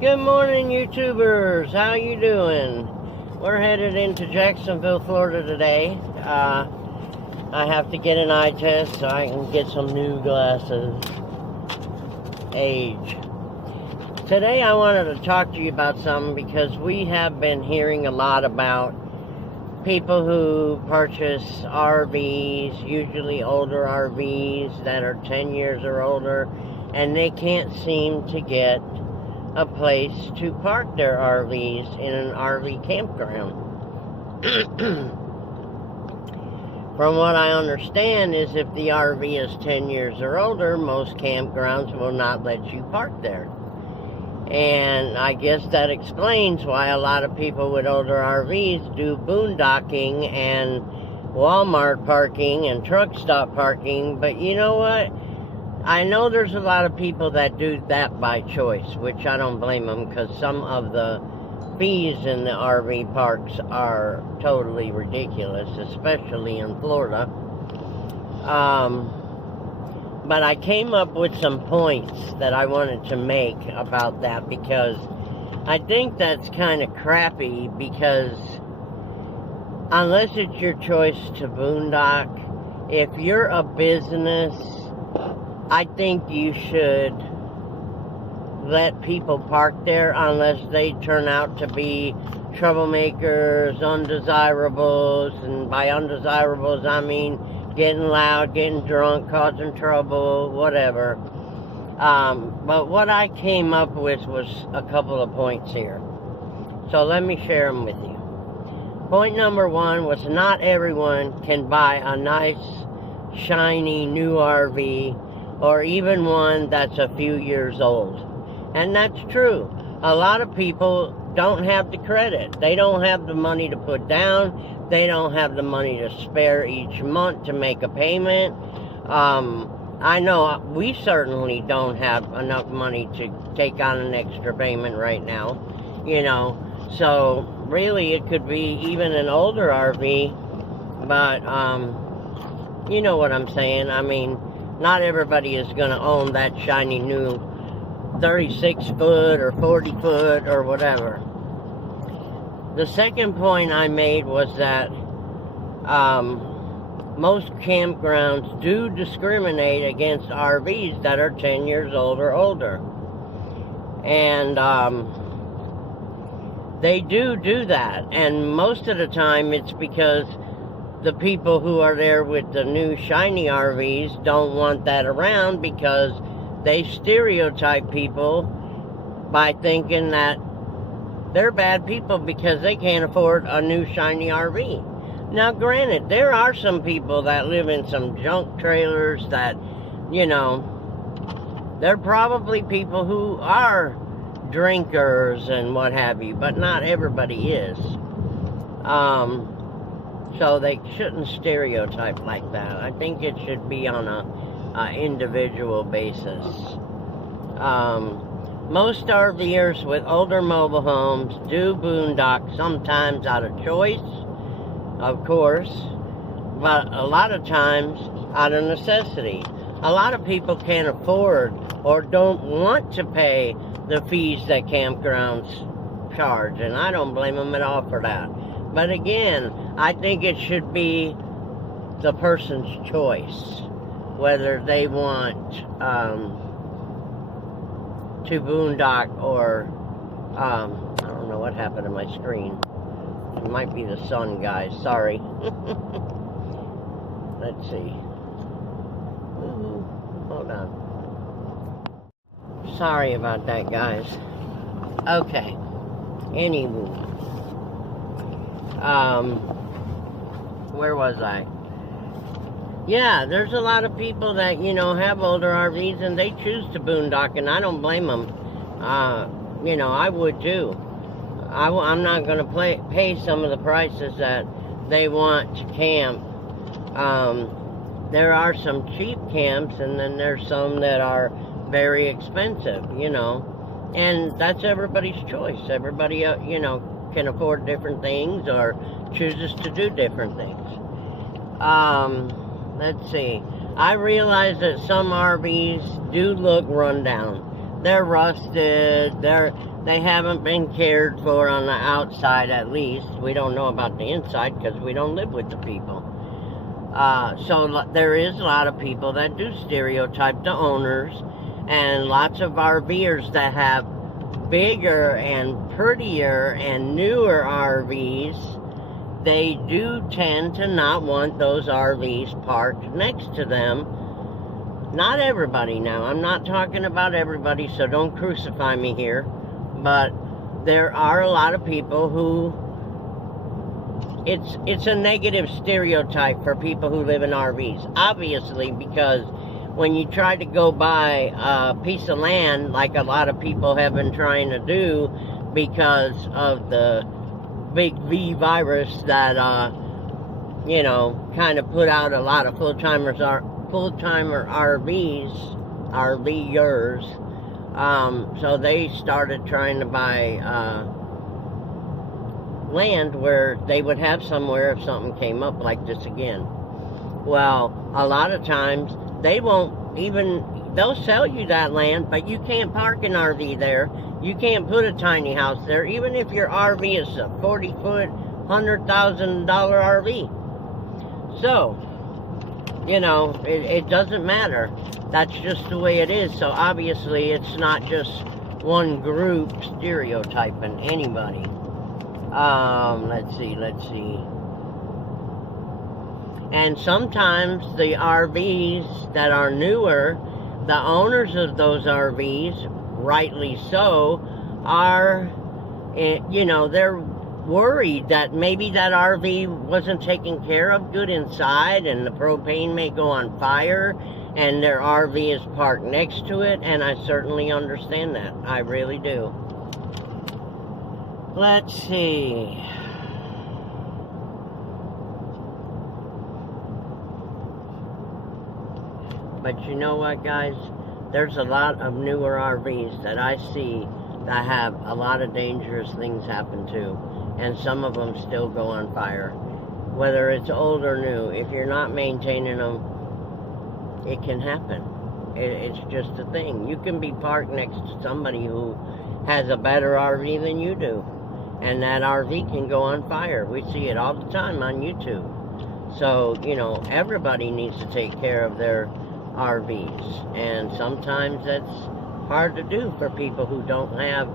Good morning, YouTubers. How you doing? We're headed into Jacksonville, Florida today. I have to get an eye test so I can get some new glasses. Age. Today I wanted to talk to you about something because we have been hearing a lot about people who purchase RVs, usually older RVs that are 10 years or older, and they can't seem to get a place to park their RVs in an RV campground. From what I understand is if the RV is 10 years or older, most campgrounds will not let you park there. And I guess that explains why a lot of people with older RVs do boondocking and Walmart parking and truck stop parking. But you know what? I know there's a lot of people that do that by choice, which I don't blame them, because some of the fees in the RV parks are totally ridiculous, especially in Florida. But I came up with some points that I wanted to make about that, because I think that's kind of crappy, because unless it's your choice to boondock, if you're a business, I think you should let people park there unless they turn out to be troublemakers, undesirables, and by undesirables I mean getting loud, getting drunk, causing trouble, whatever. But what I came up with was a couple of points here. So let me share them with you. Point number one was not everyone can buy a nice, shiny new RV, or even one that's a few years old. And that's true. A lot of people don't have the credit. They don't have the money to put down. They don't have the money to spare each month to make a payment. I know we certainly don't have enough money to take on an extra payment right now, you know. So really it could be even an older RV, but you know what I'm saying. I mean, not everybody is going to own that shiny new 36-foot or 40-foot or whatever. The second point I made was that most campgrounds do discriminate against RVs that are 10 years old or older. And they do that. And most of the time it's because the people who are there with the new shiny RVs don't want that around, because they stereotype people by thinking that they're bad people because they can't afford a new shiny RV. Now, granted, there are some people that live in some junk trailers that, you know, they're probably people who are drinkers and what have you, but not everybody is. So they shouldn't stereotype like that. I think it should be on a individual basis. Most RVers with older mobile homes do boondock, sometimes out of choice, of course, but a lot of times out of necessity. A lot of people can't afford or don't want to pay the fees that campgrounds charge, and I don't blame them at all for that. But again, I think it should be the person's choice whether they want to boondock or I don't know what happened to my screen. It might be the sun, guys. Sorry. Let's see. Ooh, hold on. Sorry about that, guys. Okay. Anywho. Where was I? Yeah, there's a lot of people that, you know, have older RVs and they choose to boondock, and I don't blame them. You know, I would too. I'm not going to pay some of the prices that they want to camp. There are some cheap camps, and then there's some that are very expensive, you know. And that's everybody's choice. Everybody, you know, can afford different things or chooses to do different things. Let's see. I realize that some RVs do look run down. they're rusted, they haven't been cared for on the outside at least. We don't know about the inside because we don't live with the people. So there is a lot of people that do stereotype the owners, and lots of RVers that have bigger and prettier and newer RVs, they do tend to not want those RVs parked next to them. Not everybody now. I'm not talking about everybody, so don't crucify me here. But there are a lot of people who it's a negative stereotype for people who live in RVs. Obviously, because when you try to go buy a piece of land, like a lot of people have been trying to do because of the big V virus that, you know, kind of put out a lot of full-timer RVers. So they started trying to buy land where they would have somewhere if something came up like this again. Well, a lot of times they won't even, they'll sell you that land, but you can't park an RV there. You can't put a tiny house there, even if your RV is a 40-foot, $100,000 RV. So, you know, it doesn't matter. That's just the way it is. So obviously it's not just one group stereotyping anybody. Let's see. And sometimes the RVs that are newer, the owners of those RVs, rightly so, are, you know, they're worried that maybe that RV wasn't taken care of good inside, and the propane may go on fire, and their RV is parked next to it, and I certainly understand that. I really do. Let's see. But you know what, guys? There's a lot of newer RVs that I see that have a lot of dangerous things happen to, and some of them still go on fire. Whether it's old or new, if you're not maintaining them, it can happen. It's just a thing. You can be parked next to somebody who has a better RV than you do, and that RV can go on fire. We see it all the time on YouTube. So, you know, everybody needs to take care of their RVs, and sometimes that's hard to do for people who don't have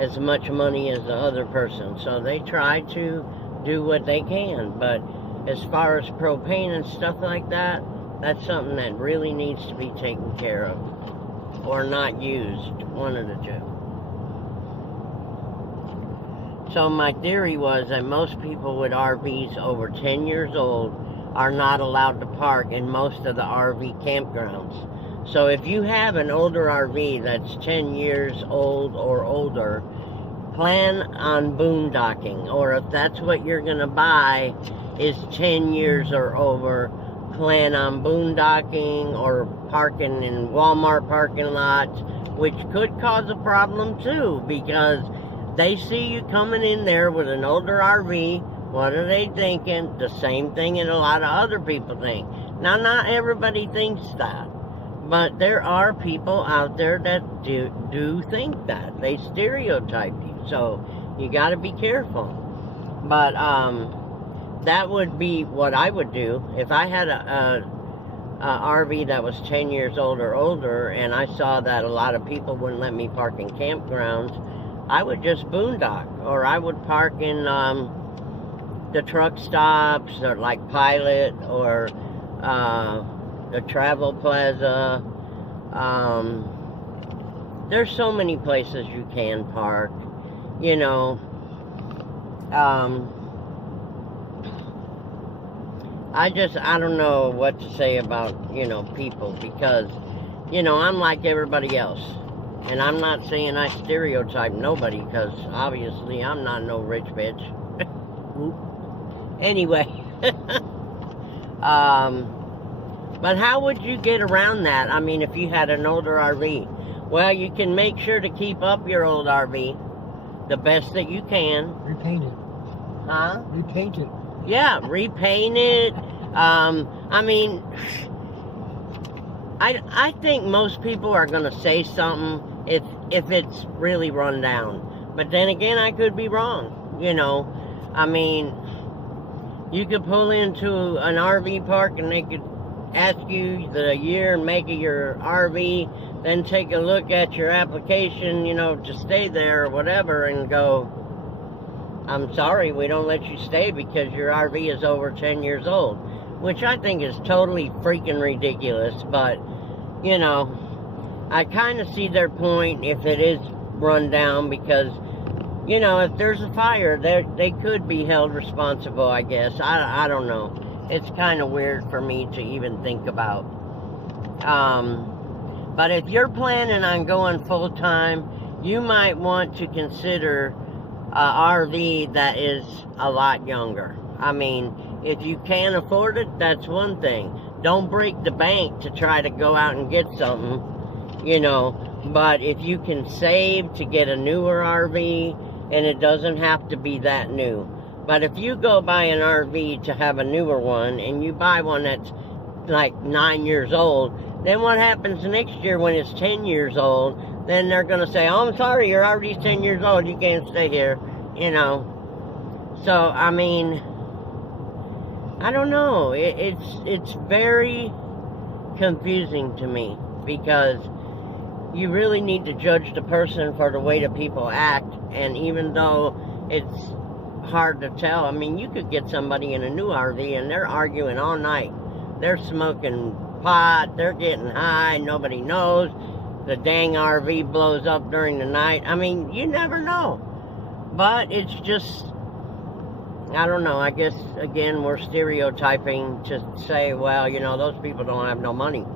as much money as the other person. So they try to do what they can, but as far as propane and stuff like that, that's something that really needs to be taken care of, or not used, one of the two. So my theory was that most people with RVs over 10 years old are not allowed to park in most of the RV campgrounds. So if you have an older RV that's 10 years old or older, plan on boondocking. Or if that's what you're going to buy is 10 years or over, plan on boondocking or parking in Walmart parking lots, which could cause a problem too, because they see you coming in there with an older RV. What are they thinking? The same thing that a lot of other people think. Now, not everybody thinks that, but there are people out there that do think that. They stereotype you, so you got to be careful. But that would be what I would do if I had a RV that was 10 years old or older, and I saw that a lot of people wouldn't let me park in campgrounds. I would just boondock, or I would park in the truck stops, or like Pilot, or the Travel Plaza. There's so many places you can park, you know. I don't know what to say about, you know, people, because, you know, I'm like everybody else. And I'm not saying I stereotype nobody, because obviously I'm not no rich bitch. Anyway. But how would you get around that? I mean, if you had an older RV. Well, you can make sure to keep up your old RV the best that you can. Repaint it. Huh? Repaint it. Yeah, repaint it. I mean, I think most people are going to say something if it's really run down. But then again, I could be wrong. You know, I mean, you could pull into an RV park and they could ask you the year and make of your RV, then take a look at your application, you know, to stay there or whatever, and go, I'm sorry, we don't let you stay because your RV is over 10 years old. Which I think is totally freaking ridiculous, but, you know, I kind of see their point if it is run down, because, you know, if there's a fire, they could be held responsible, I guess. I don't know. It's kind of weird for me to even think about. But if you're planning on going full-time, you might want to consider an RV that is a lot younger. I mean, if you can't afford it, that's one thing. Don't break the bank to try to go out and get something, you know. But if you can save to get a newer RV, and it doesn't have to be that new. But if you go buy an RV to have a newer one, and you buy one that's like 9 years old, then what happens next year when it's 10 years old? Then they're going to say, oh, I'm sorry, your RV's 10 years old, you can't stay here, you know. So, I mean, I don't know. It's very confusing to me, because you really need to judge the person for the way that people act. And even though it's hard to tell, I mean, you could get somebody in a new RV and they're arguing all night. They're smoking pot, they're getting high, nobody knows. The dang RV blows up during the night. I mean, you never know. But it's just, I don't know, I guess, again, we're stereotyping to say, well, you know, those people don't have no money.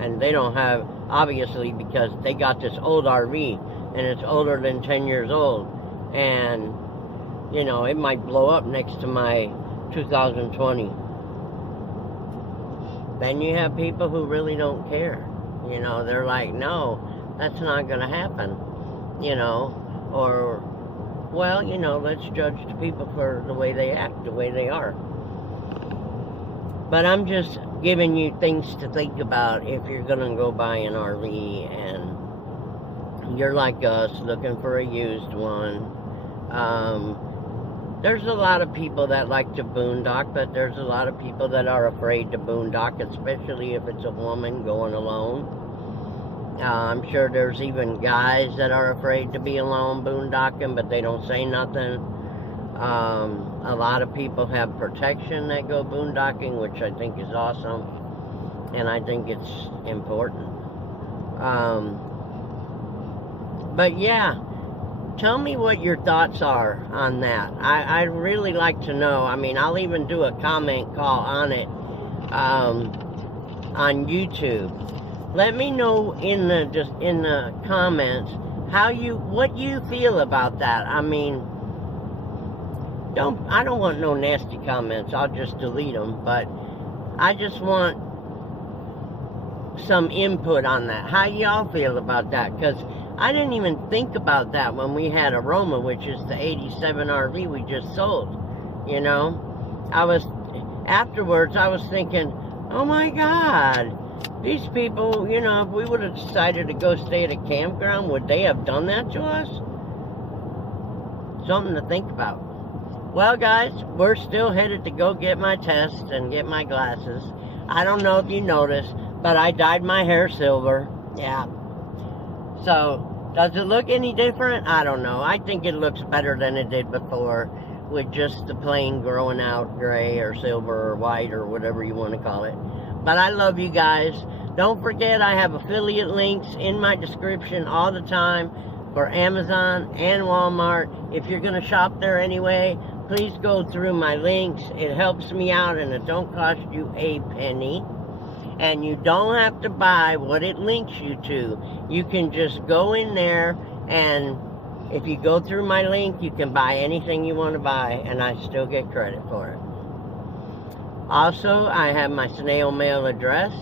And they don't have, obviously, because they got this old RV, and it's older than 10 years old. And, you know, it might blow up next to my 2020. Then you have people who really don't care. You know, they're like, no, that's not going to happen. You know, or, well, you know, let's judge the people for the way they act, the way they are. But I'm just giving you things to think about if you're going to go buy an RV and you're like us, looking for a used one. There's a lot of people that like to boondock, but there's a lot of people that are afraid to boondock, especially if it's a woman going alone. I'm sure there's even guys that are afraid to be alone boondocking, but they don't say nothing. A lot of people have protection that go boondocking, which I think is awesome, and I think it's important. But yeah, tell me what your thoughts are on that. I'd really like to know. I mean, I'll even do a comment call on it on YouTube. Let me know in the comments what you feel about that. I mean, I don't want no nasty comments. I'll just delete them. But I just want some input on that. How y'all feel about that? Because I didn't even think about that when we had Aroma, which is the 87 RV we just sold. You know, afterwards I was thinking, oh my God, these people, you know, if we would have decided to go stay at a campground, would they have done that to us? Something to think about. Well, guys, we're still headed to go get my test and get my glasses. I don't know if you noticed, but I dyed my hair silver. Yeah. So, does it look any different? I don't know. I think it looks better than it did before, with just the plain growing out gray or silver or white or whatever you want to call it. But I love you guys. Don't forget, I have affiliate links in my description all the time for Amazon and Walmart. If you're going to shop there anyway, please go through my links. It helps me out, and it don't cost you a penny. And you don't have to buy what it links you to. You can just go in there, and if you go through my link, you can buy anything you want to buy, and I still get credit for it. Also, I have my snail mail address.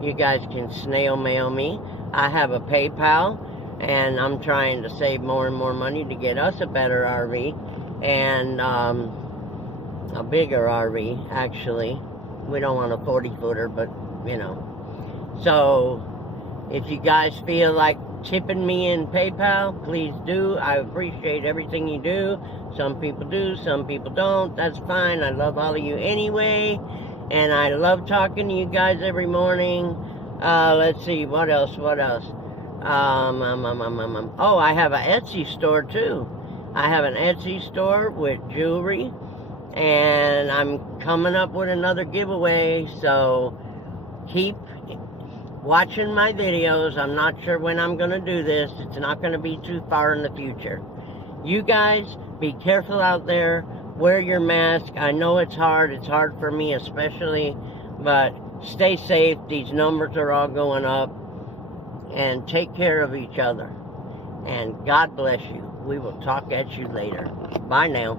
You guys can snail mail me. I have a PayPal, and I'm trying to save more and more money to get us a better RV, and a bigger RV, actually. We don't want a 40-footer, but, you know. So if you guys feel like tipping me in PayPal, please do. I appreciate everything you do. Some people do, some people don't. That's fine. I love all of you anyway. And I love talking to you guys every morning. Let's see, what else? Oh, I have an Etsy store too. I have an Etsy store with jewelry. And I'm coming up with another giveaway. So keep watching my videos. I'm not sure when I'm going to do this. It's not going to be too far in the future. You guys, be careful out there. Wear your mask. I know it's hard. It's hard for me especially. But stay safe. These numbers are all going up. And take care of each other. And God bless you. We will talk at you later. Bye now.